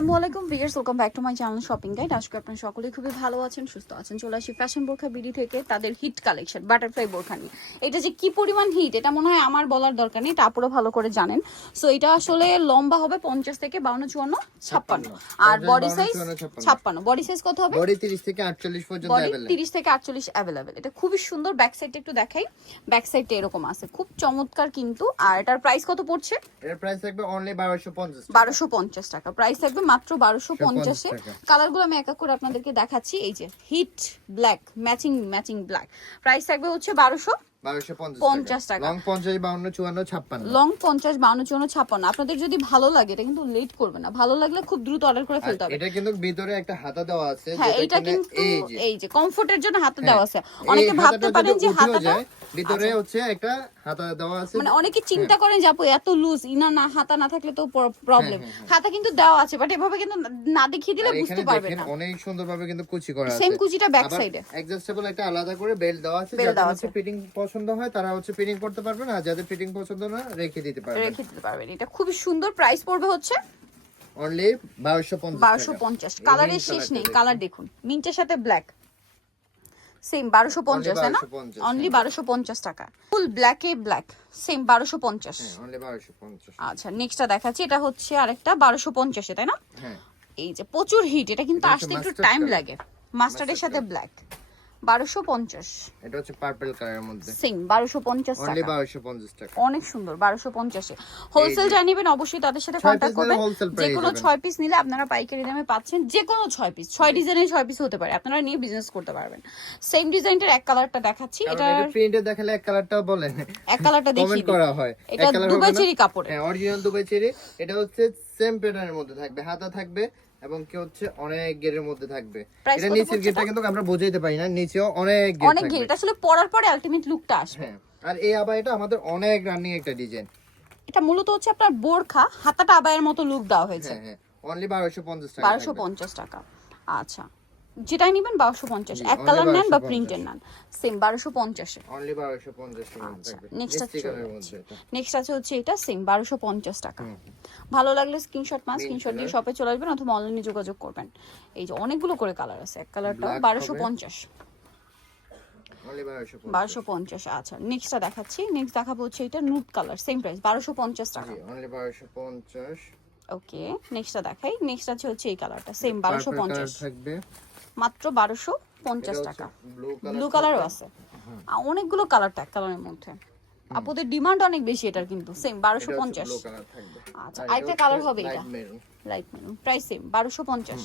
আসসালামু viewers, welcome back to my channel shopping guide. আজকে আপনারা সকলেই খুবই ভালো আছেন, সুস্থ আছেন। চলে আসি ফ্যাশন বোরখা বিডি থেকে তাদের হিট কালেকশন বাটারফ্লাই বোরখা নিয়ে। এটা যে কি পরিমাণ হিট এটা মনে হয় আমার বলার দরকার নেই, এটা আপুরা ভালো করে জানেন। সো এটা আসলে লম্বা হবে 50 থেকে 52, 54, 56 আর বডি সাইজ 56। বডি সাইজ কত হবে? বডি 30 থেকে 48 পর্যন্ত বডি अवेलेबल। 30 থেকে 48 अवेलेबल। এটা খুবই সুন্দর। ব্যাক সাইডটা একটু দেখাই। ব্যাক সাইডটা এরকম আছে, খুব চমৎকার কিন্তু। আর এটার প্রাইস কত পড়ছে? এর প্রাইস থাকবে অনলি 1250 টাকা। 1250 টাকা প্রাইস থাকবে, মাত্র 1250 এ। কালারগুলো আমি এক এক করে আপনাদেরকে দেখাচ্ছি। এই যে hit black, matching black. Price থাকবে হচ্ছে 1250 টাকা। লং 50, 52, 54, 56। লং 50, 52, 54, 56। আপনাদের যদি ভালো লাগে এটা কিন্তু লেট করবে না, ভালো লাগলে খুব দ্রুত অর্ডার করে ফেলতে হবে। এটা কিন্তু ভিতরে একটা হাতা দেওয়া আছে, হ্যাঁ, এটা কিন্তু এই যে কমফোর্টের জন্য হাতে দেওয়া আছে। অনেকে ভাবতে পারেন যে হাতাটা ভিতরে হচ্ছে একটা হাতা দেওয়া আছে, মানে অনেকে চিন্তা করেন যে আপু এত লুজ ইনা না, হাতা না থাকলে তো প্রবলেম। হাতা কিন্তু দেওয়া আছে, বাট এভাবে কিন্তু না দেখিয়ে দিলে বুঝতে পারবেন না। অনেক সুন্দরভাবে কিন্তু কুচি করা আছে। সেম কুচিটা ব্যাক সাইডে অ্যাডজাস্টেবল একটা আলাদা করে বেল্ট দেওয়া আছে, যাদের হচ্ছে ফিটিং পছন্দ হয় তারা হচ্ছে ফিটিং করতে পারবেন, আর যাদের ফিটিং পছন্দ না রেখে দিতে পারবেন। এটা খুবই সুন্দর। প্রাইস পড়বে হচ্ছে অনলি 1250 টাকা। কালারের শেষ নেই, কালার দেখুন, মিন্টের সাথে ব্ল্যাক সেম 1250, তাই না? অনলি 1250 টাকা। ফুল ব্ল্যাকে ব্ল্যাক সেম 1250। অনলি 1250। আচ্ছা, নেক্সটটা দেখাচ্ছি। এটা হচ্ছে আরেকটা 1250 এ, তাই না? হ্যাঁ, এই যে প্রচুর হিট, এটা কিন্তু আসতে একটু টাইম লাগে। মাস্টার্ডের সাথে ব্ল্যাক 1250। এটা হচ্ছে পার্পল কালারের মধ্যে সেম 1250 অনলি টাকা। 1250 টাকা। অনেক সুন্দর। 1250 এ হোলসেল যারা নেবেন অবশ্যই তাদের সাথে কন্টাক্ট করবেন। যে কোনো 6 পিস নিলে আপনারা পাইকারি দামে পাচ্ছেন। যে কোনো 6 পিস, 6 ডিজাইনের 6 পিস হতে পারে, আপনারা নিয়ে বিজনেস করতে পারবেন। সেম ডিজাইনটার এক কালারটা দেখাচ্ছি। এটা প্রিন্টে দেখালে এক কালারটাও বলেন, এক কালারটা দেখিয়ে কমেন্ট করা হয়। এটা দুবাই চেরি কাপড়। হ্যাঁ, অরিজিনাল দুবাই চেরি। এটা হচ্ছে সেম প্যাটার্নের মধ্যে থাকবে, হাতা থাকবে এবং কি হচ্ছে অনেক গেরের মধ্যে থাকবে। এটা নিচের গেরটা কিন্তু আমরা বোঝাইতে পারি না, নিচেও অনেক গের থাকবে। গের, এটা আসলে পরার পরে আলটিমেট লুকটা আসবে। হ্যাঁ, আর এই আবায়াটা আমাদের অনেক রানিং একটা ডিজাইন। এটা মূলত হচ্ছে আপনার বোরখা, হাতাটা আবায়ের মতো লুক দেওয়া হয়েছে। হ্যাঁ, অনলি 1250 টাকা। 1250 টাকা। আচ্ছা, যেটাই নেবেন 1250। এক কালার নেন বা প্রিন্টের নেন, সেম 1250 এ। অনলি 1250 টাকা থাকবে। নেক্সট আছে হচ্ছে এটা সেম 1250 টাকা। ভালো লাগলে স্ক্রিনশট দিয়ে শপে চলে আসবেন অথবা অনলাইনে যোগাযোগ করবেন। এই যে অনেকগুলো করে কালার আছে, এক কালারটা 1250। 1250। আচ্ছা, নেক্সটটা দেখাচ্ছি। নেক্সট দেখাবো হচ্ছে এটা নুড কালার, সেম প্রাইস 1250 টাকা। অনলি 1250। ওকে, নেক্সটটা দেখাই। নেক্সট আছে হচ্ছে এই কালারটা, সেম 1250 থাকবে, মাত্র 1250 টাকা। ব্লু কালারও আছে, অনেকগুলো কালার, এক কালারের মধ্যে। আপুদের ডিমান্ড অনেক বেশি এটার, কিন্তু সেম 1250। আচ্ছা, আরেকটা কালার হবে এটা লাইট মেরুন, প্রাইস সেম 1250।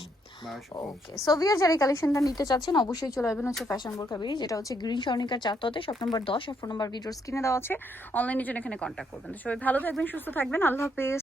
ওকে, সো ভিউয়ার যারা এই কালেকশনটা নিতে চাচ্ছেন অবশ্যই চলে আসবেন হচ্ছে ফ্যাশন বোরখা বিডি, যেটা হচ্ছে গ্রিন স্বর্ণিকার 4 তলাতে, শপ নম্বর 10 আর ফোন নম্বর ভিডিওর স্ক্রিনে দেওয়া আছে। অনলাইনে জন্য এখানে কন্ট্যাক্ট করবেন। তো সবাই ভালো থাকবেন, সুস্থ থাকবেন, আল্লাহ হাফেজ।